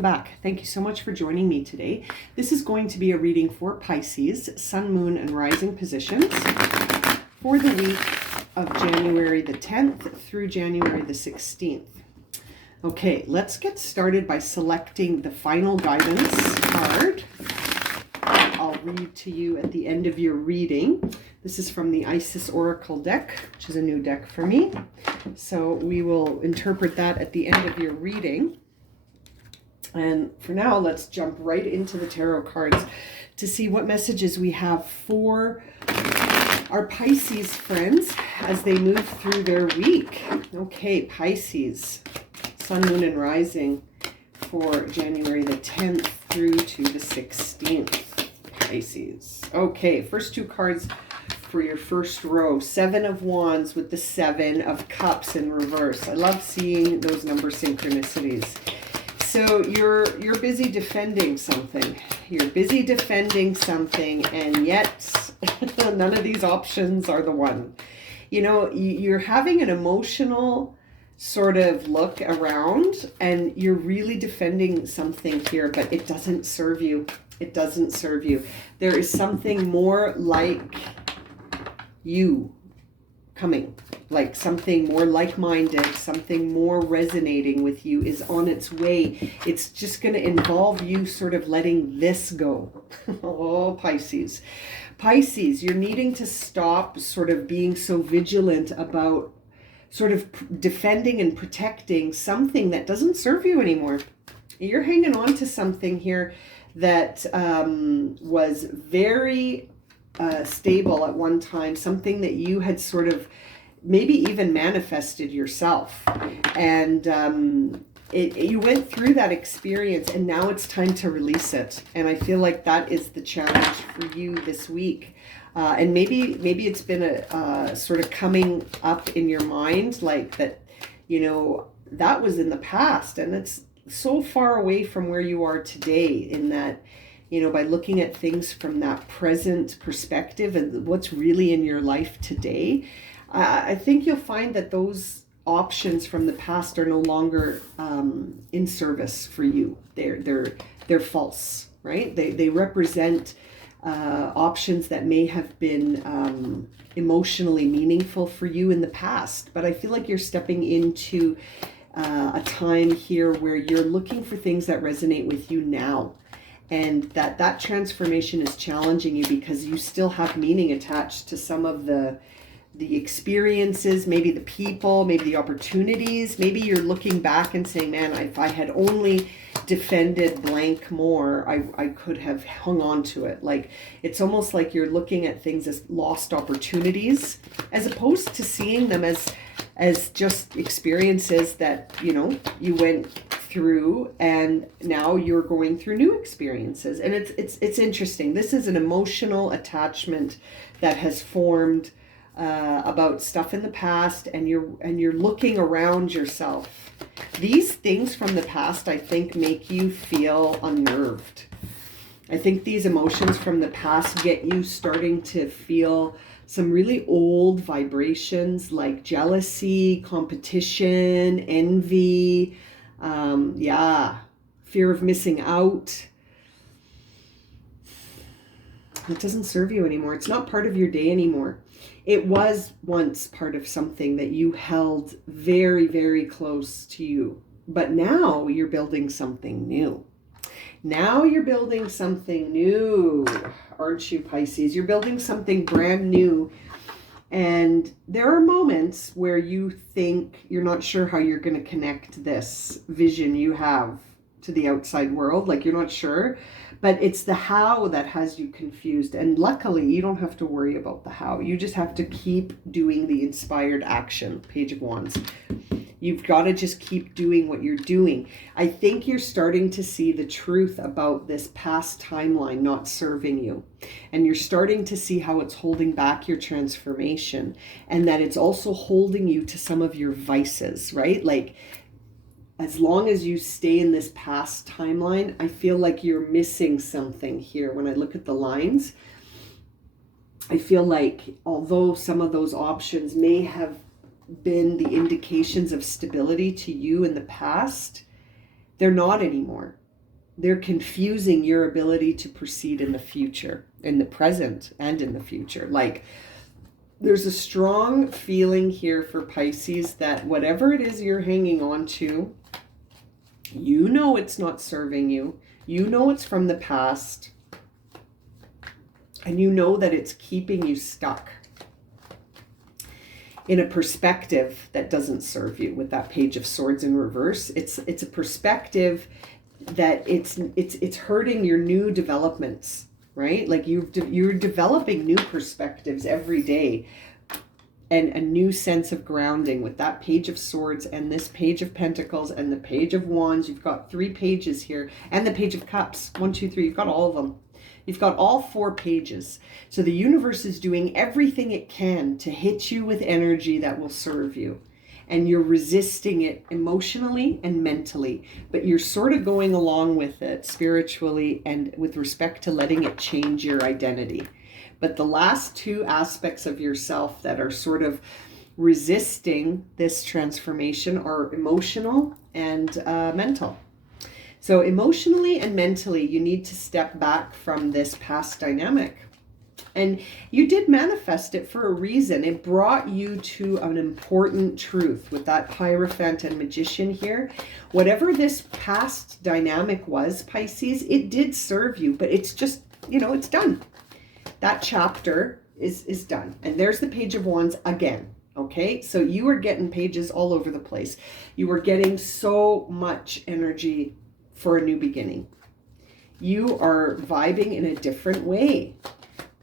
welcome back. Thank you so much for joining me today. This is going to be a reading for Pisces, Sun, Moon, and Rising positions for the week of January the 10th through January the 16th. Okay, let's get started by selecting the final guidance card. I'll read to you at the end of your reading. This is from the Isis Oracle deck, which is a new deck for me. So we will interpret that at the end of your reading. And for now, let's jump right into the tarot cards to see what messages we have for our Pisces friends as they move through their week. Okay, Pisces, Sun, Moon, and Rising for January the 10th through to the 16th. Pisces. Okay, first two cards for your first row. 7 of Wands with the 7 of Cups in reverse. I love seeing those number synchronicities. So you're busy defending something. You're busy defending something, and yet none of these options are the one. You know, you're having an emotional sort of look around, and you're really defending something here, but it doesn't serve you. It doesn't serve you. There is something more like you coming, like something more like-minded, something more resonating with you is on its way. It's just going to involve you sort of letting this go. Oh, Pisces. Pisces, you're needing to stop sort of being so vigilant about sort of defending and protecting something that doesn't serve you anymore. You're hanging on to something here that was very stable at one time, something that you had sort of maybe even manifested yourself. And you went through that experience, and now it's time to release it. And I feel like that is the challenge for you this week. And maybe it's been a sort of coming up in your mind, like that, you know, that was in the past, and it's so far away from where you are today, in that, you know, by looking at things from that present perspective and what's really in your life today, I think you'll find that those options from the past are no longer in service for you. They're false, right? They represent options that may have been emotionally meaningful for you in the past, but I feel like you're stepping into a time here where you're looking for things that resonate with you now, and that transformation is challenging you because you still have meaning attached to some of the experiences, maybe the people, maybe the opportunities. Maybe you're looking back and saying, man, if I had only defended blank more, I could have hung on to it. Like, it's almost like you're looking at things as lost opportunities, as opposed to seeing them as just experiences that, you know, you went through, and now you're going through new experiences. And it's interesting. This is an emotional attachment that has formed about stuff in the past, and you're looking around yourself. These things from the past, I think, make you feel unnerved. I think these emotions from the past get you starting to feel some really old vibrations, like jealousy, competition, envy, fear of missing out. It doesn't serve you anymore. It's not part of your day anymore. It was once part of something that you held very, very close to you. But now you're building something new. Now you're building something new, aren't you, Pisces? You're building something brand new. And there are moments where you think you're not sure how you're going to connect this vision you have to the outside world. Like, you're not sure. But it's the how that has you confused. And luckily, you don't have to worry about the how. You just have to keep doing the inspired action. Page of Wands. You've got to just keep doing what you're doing. I think you're starting to see the truth about this past timeline not serving you. And you're starting to see how it's holding back your transformation. And that it's also holding you to some of your vices, right? Like, as long as you stay in this past timeline, I feel like you're missing something here. When I look at the lines, I feel like although some of those options may have been the indications of stability to you in the past, they're not anymore. they're confusing your ability to proceed in the future, in the present and in the future. Like, there's a strong feeling here for Pisces that whatever it is you're hanging on to, you know it's not serving you. You know it's from the past. And you know that it's keeping you stuck in a perspective that doesn't serve you. With that Page of Swords in reverse, it's a perspective that it's hurting your new developments, right? Like you're developing new perspectives every day, and a new sense of grounding with that Page of Swords and this Page of Pentacles and the Page of Wands. You've got 3 pages here, and the Page of Cups. 1, 2, 3. You've got all of them. You've got all 4 pages. So the universe is doing everything it can to hit you with energy that will serve you. And you're resisting it emotionally and mentally, but you're sort of going along with it spiritually and with respect to letting it change your identity. But the last 2 aspects of yourself that are sort of resisting this transformation are emotional and mental. So emotionally and mentally, you need to step back from this past dynamic. And you did manifest it for a reason. It brought you to an important truth with that Hierophant and Magician here. Whatever this past dynamic was, Pisces, it did serve you, but it's just, it's done. That chapter is done. And there's the Page of Wands again. Okay, so you are getting pages all over the place. You are getting so much energy for a new beginning. You are vibing in a different way.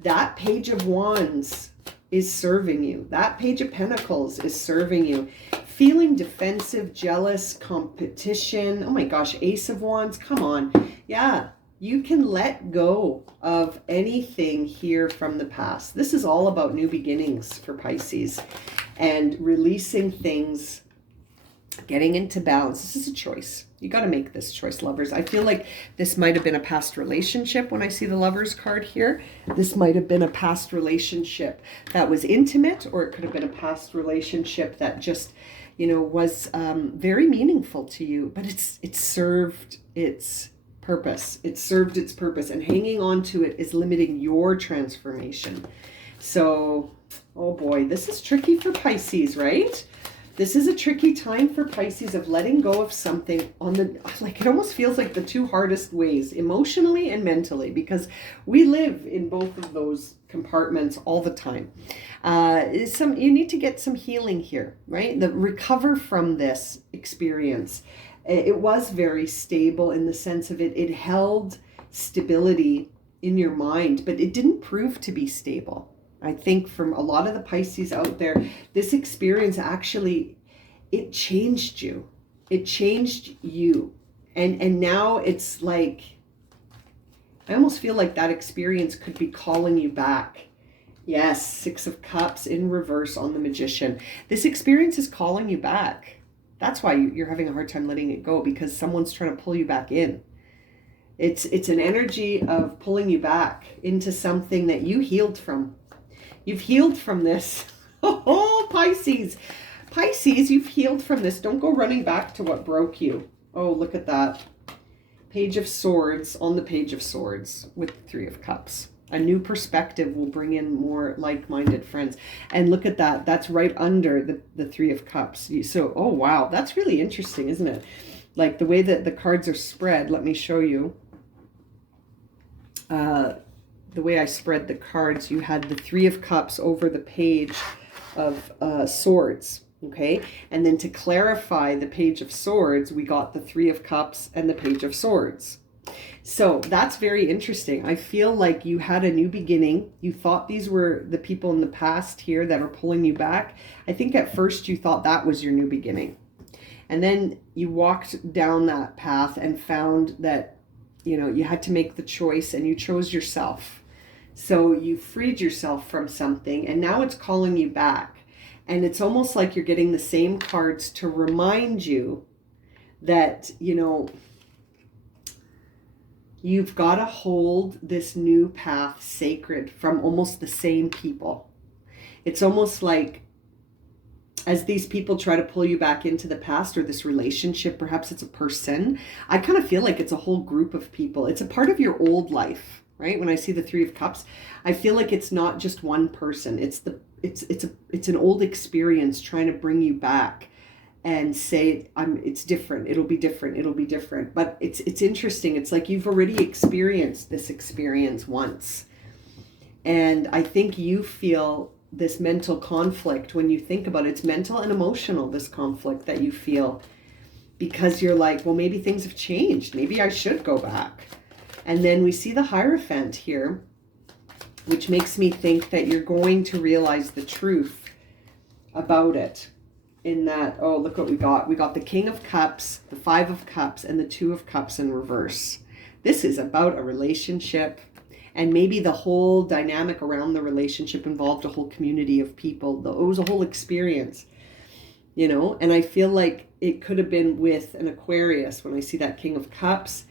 That Page of Wands is serving you. That Page of Pentacles is serving you. Feeling defensive, jealous, competition. Oh my gosh, Ace of Wands, come on. Yeah, you can let go of anything here from the past. This is all about new beginnings for Pisces and releasing things, getting into balance. This is a choice. You got to make this choice, lovers. I feel like this might have been a past relationship when I see the Lovers card here. This might have been a past relationship that was intimate, or it could have been a past relationship that just, was very meaningful to you, but it served its purpose. It served its purpose, and hanging on to it is limiting your transformation. So, oh boy, this is tricky for Pisces, right? This is a tricky time for Pisces of letting go of something it almost feels like the 2 hardest ways, emotionally and mentally, because we live in both of those compartments all the time. You need to get some healing here, right? Recover from this experience. It was very stable in the sense of it held stability in your mind, but it didn't prove to be stable. I think from a lot of the Pisces out there, this experience actually, it changed you. It changed you. And now it's like, I almost feel like that experience could be calling you back. Yes, 6 of Cups in reverse on the Magician. This experience is calling you back. That's why you're having a hard time letting it go, because someone's trying to pull you back in. It's an energy of pulling you back into something that you healed from. You've healed from this. Oh, Pisces. Pisces, you've healed from this. Don't go running back to what broke you. Oh, look at that. Page of Swords on the Page of Swords with the 3 of Cups. A new perspective will bring in more like-minded friends. And look at that. That's right under the 3 of Cups. So, oh, wow. That's really interesting, isn't it? Like the way that the cards are spread. Let me show you. The way I spread the cards, you had the 3 of Cups over the Page of Swords, okay? And then to clarify the Page of Swords, we got the 3 of Cups and the Page of Swords. So that's very interesting. I feel like you had a new beginning. You thought these were the people in the past here that are pulling you back. I think at first you thought that was your new beginning. And then you walked down that path and found that, you had to make the choice, and you chose yourself. So you freed yourself from something, and now it's calling you back. And it's almost like you're getting the same cards to remind you that, you've got to hold this new path sacred from almost the same people. It's almost like as these people try to pull you back into the past or this relationship, perhaps it's a person. I kind of feel like it's a whole group of people. It's a part of your old life, right? When I see the Three of Cups, I feel like it's not just one person. It's an old experience trying to bring you back and say, it's different. It'll be different. It'll be different. But it's interesting. It's like you've already experienced this experience once. And I think you feel this mental conflict when you think about it. It's mental and emotional, this conflict that you feel, because you're like, well, maybe things have changed. Maybe I should go back. And then we see the Hierophant here, which makes me think that you're going to realize the truth about it. In that, oh, look what we got. We got the King of Cups, the Five of Cups, and the Two of Cups in reverse. This is about a relationship. And maybe the whole dynamic around the relationship involved a whole community of people. It was a whole experience, you know. And I feel like it could have been with an Aquarius when I see that King of Cups.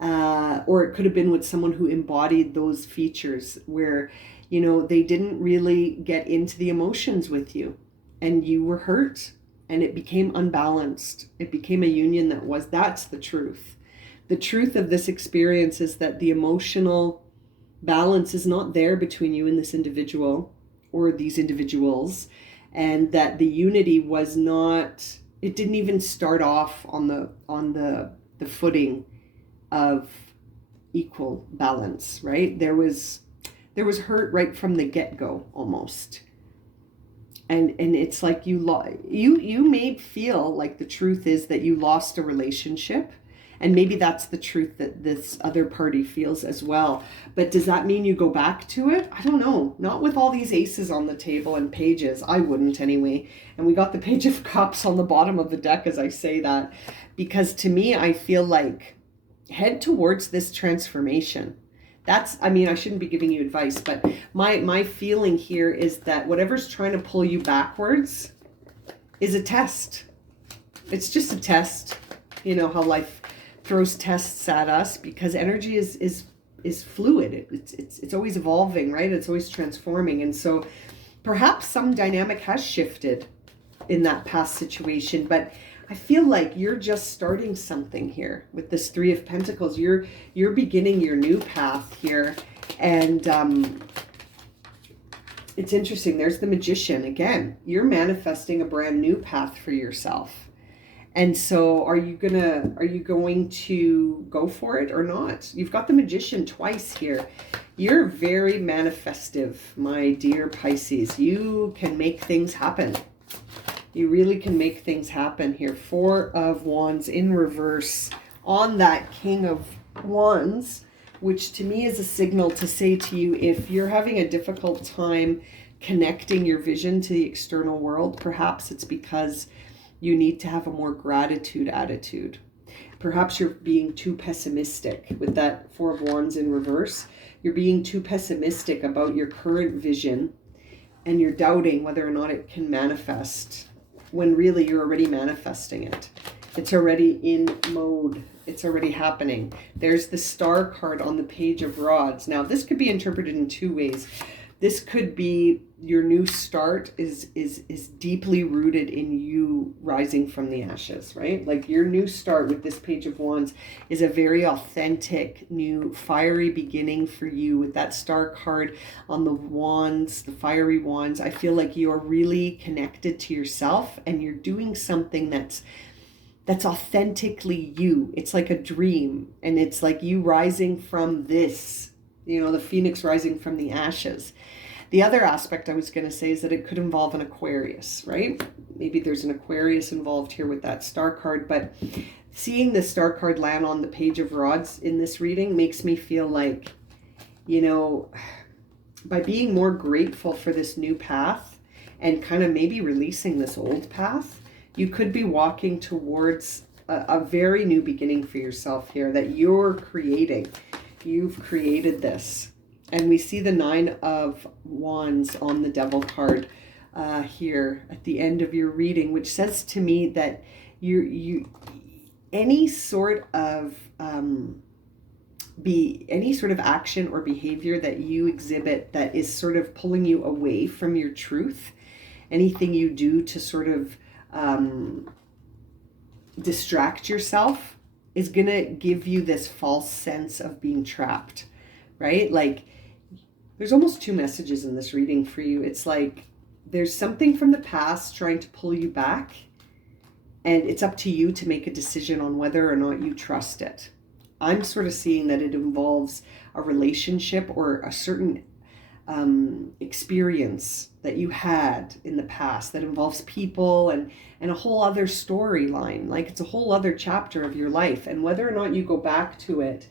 Or it could have been with someone who embodied those features where, you know, they didn't really get into the emotions with you. And you were hurt. And it became unbalanced. It became a union that's the truth. The truth of this experience is that the emotional balance is not there between you and this individual or these individuals, and that the unity was not, it didn't even start off on the footing of equal balance, right? There was hurt right from the get-go almost. And it's like you may feel like the truth is that you lost a relationship. And maybe that's the truth that this other party feels as well. But does that mean you go back to it? I don't know. Not with all these aces on the table and pages. I wouldn't anyway. And we got the Page of Cups on the bottom of the deck as I say that. Because to me, I feel like head towards this transformation. I shouldn't be giving you advice, but my feeling here is that whatever's trying to pull you backwards is a test. It's just a test. You know how life throws tests at us, because energy is fluid. It's always evolving, right? It's always transforming. And so perhaps some dynamic has shifted in that past situation, but I feel like you're just starting something here with this Three of Pentacles. You're beginning your new path here. And it's interesting. There's the Magician again. You're manifesting a brand new path for yourself. And so are you going to go for it or not? You've got the Magician twice here. You're very manifestive, my dear Pisces. You can make things happen. You really can make things happen here. Four of Wands in reverse on that King of Wands, which to me is a signal to say to you, if you're having a difficult time connecting your vision to the external world, perhaps it's because you need to have a more gratitude attitude. Perhaps you're being too pessimistic with that Four of Wands in reverse. You're being too pessimistic about your current vision, and you're doubting whether or not it can manifest, when really you're already manifesting it. It's already in mode. It's already happening. There's the Star card on the Page of Rods. Now, this could be interpreted in two ways. This could be your new start is deeply rooted in you rising from the ashes, right? Like your new start with this Page of Wands is a very authentic, new, fiery beginning for you with that Star card on the wands, the fiery wands. I feel like you're really connected to yourself and you're doing something that's authentically you. It's like a dream, and it's like you rising from this, you know, the phoenix rising from the ashes. The other aspect I was going to say is that it could involve an Aquarius, right? Maybe there's an Aquarius involved here with that Star card, but seeing the Star card land on the Page of Rods in this reading makes me feel like, you know, by being more grateful for this new path and kind of maybe releasing this old path, you could be walking towards a very new beginning for yourself here that you're creating. You've created this. And we see the Nine of Wands on the Devil card here at the end of your reading, which says to me that any sort of action or behavior that you exhibit that is sort of pulling you away from your truth anything you do to sort of distract yourself is going to give you this false sense of being trapped, right? Like, there's almost two messages in this reading for you. It's like there's something from the past trying to pull you back, and it's up to you to make a decision on whether or not you trust it. I'm sort of seeing that it involves a relationship or a certain experience that you had in the past that involves people and a whole other storyline. Like, it's a whole other chapter of your life, and whether or not you go back to it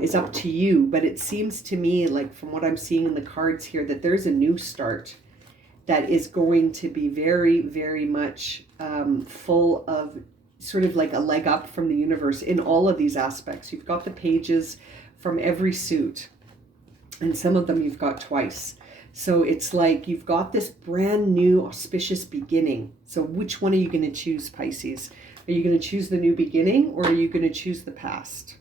is up to you. But it seems to me, like from what I'm seeing in the cards here, that there's a new start that is going to be very, very much full of sort of like a leg up from the universe in all of these aspects. You've got the pages from every suit, and some of them you've got twice. So it's like you've got this brand new auspicious beginning. So which one are you going to choose, Pisces? Are you going to choose the new beginning, or are you going to choose the past?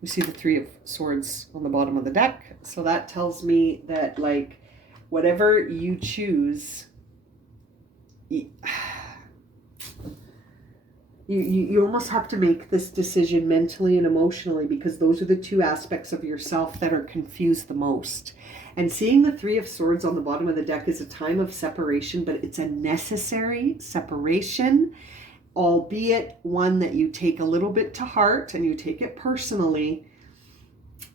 We see the Three of Swords on the bottom of the deck. So that tells me that, like, whatever you choose, you almost have to make this decision mentally and emotionally, because those are the two aspects of yourself that are confused the most. And seeing the Three of Swords on the bottom of the deck is a time of separation, but it's a necessary separation, albeit one that you take a little bit to heart and you take it personally.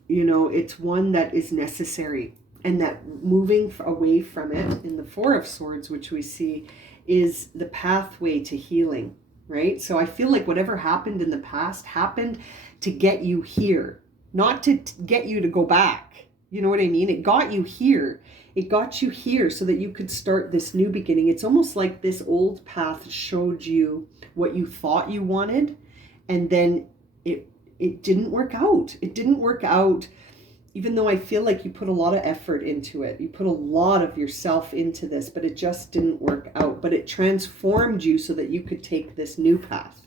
You know, it's one that is necessary, and that moving away from it in the Four of Swords, which we see, is the pathway to healing, right? So I feel like whatever happened in the past happened to get you here, not to get you to go back. You know what I mean? It got you here. It got you here so that you could start this new beginning. It's almost like this old path showed you what you thought you wanted, and then it didn't work out. It didn't work out, even though I feel like you put a lot of effort into it. You put a lot of yourself into this, but it just didn't work out. But it transformed you so that you could take this new path.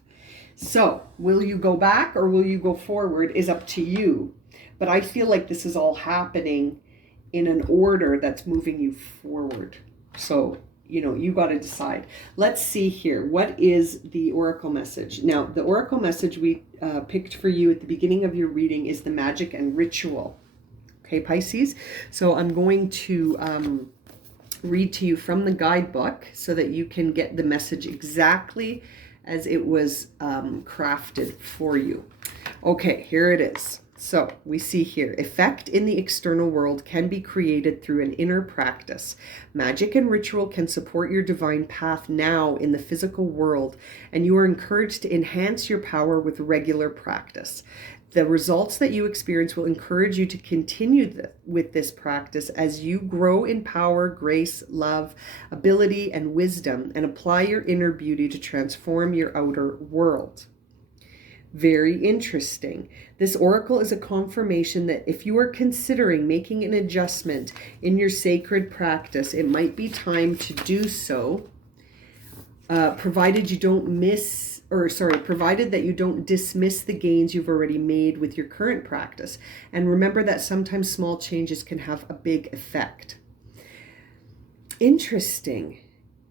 So will you go back or will you go forward is up to you. But I feel like this is all happening in an order that's moving you forward. So, you know, you got to decide. Let's see here. What is the oracle message? Now, the oracle message we picked for you at the beginning of your reading is the magic and ritual. Okay, Pisces? So I'm going to read to you from the guidebook so that you can get the message exactly as it was crafted for you. Okay, here it is. So we see here, effect in the external world can be created through an inner practice. Magic and ritual can support your divine path now in the physical world, and you are encouraged to enhance your power with regular practice. The results that you experience will encourage you to continue with this practice as you grow in power, grace, love, ability, and wisdom, and apply your inner beauty to transform your outer world. Very interesting. This oracle is a confirmation that if you are considering making an adjustment in your sacred practice, it might be time to do so, provided that you don't dismiss the gains you've already made with your current practice. And remember that sometimes small changes can have a big effect. Interesting.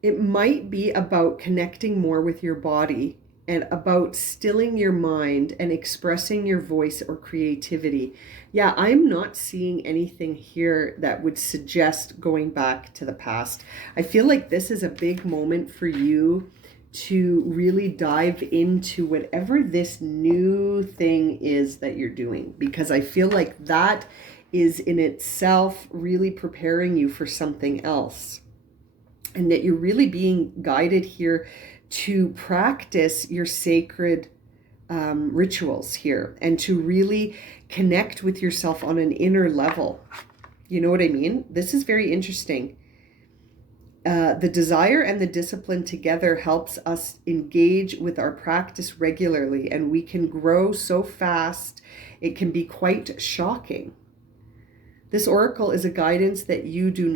It might be about connecting more with your body and about stilling your mind and expressing your voice or creativity. Yeah, I'm not seeing anything here that would suggest going back to the past. I feel like this is a big moment for you to really dive into whatever this new thing is that you're doing, because I feel like that is in itself really preparing you for something else, and that you're really being guided here to practice your sacred rituals here and to really connect with yourself on an inner level. You know what I mean? This is very interesting. The desire and the discipline together helps us engage with our practice regularly, and we can grow so fast it can be quite shocking. This oracle is a guidance that you do.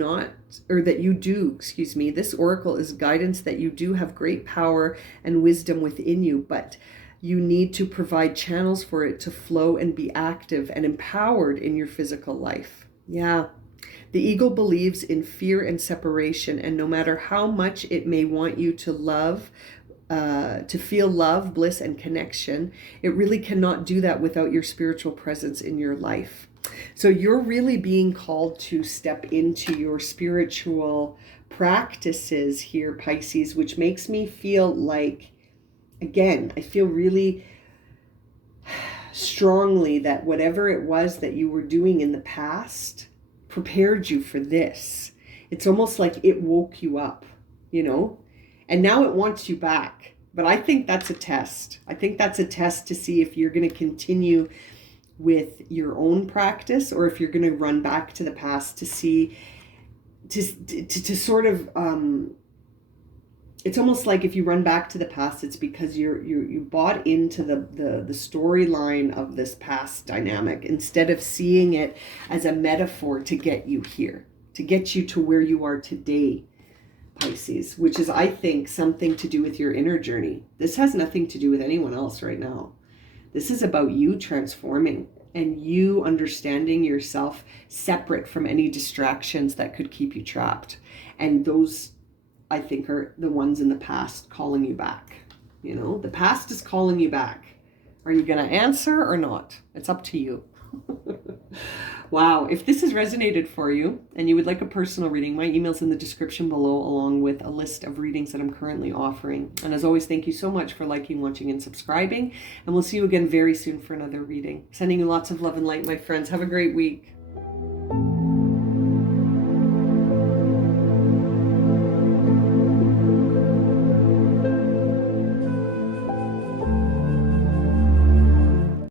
This oracle is guidance that you do have great power and wisdom within you, but you need to provide channels for it to flow and be active and empowered in your physical life. Yeah. The ego believes in fear and separation, and no matter how much it may want you to love, to feel love, bliss, and connection, it really cannot do that without your spiritual presence in your life. So you're really being called to step into your spiritual practices here, Pisces, which makes me feel like, again, I feel really strongly that whatever it was that you were doing in the past prepared you for this. It's almost like it woke you up, you know, and now it wants you back. But I think that's a test. I think that's a test to see if you're going to continue with your own practice or if you're going to run back to the past to see, to sort of, it's almost like if you run back to the past, it's because you bought into the storyline of this past dynamic instead of seeing it as a metaphor to get you here, to get you to where you are today, Pisces, which is, I think, something to do with your inner journey. This has nothing to do with anyone else right now. This is about you transforming and you understanding yourself separate from any distractions that could keep you trapped. And those, I think, are the ones in the past calling you back. You know, the past is calling you back. Are you going to answer or not? It's up to you. Wow. If this has resonated for you and you would like a personal reading, my email's in the description below, along with a list of readings that I'm currently offering. And as always, thank you so much for liking, watching, and subscribing. And we'll see you again very soon for another reading. Sending you lots of love and light, my friends. Have a great week.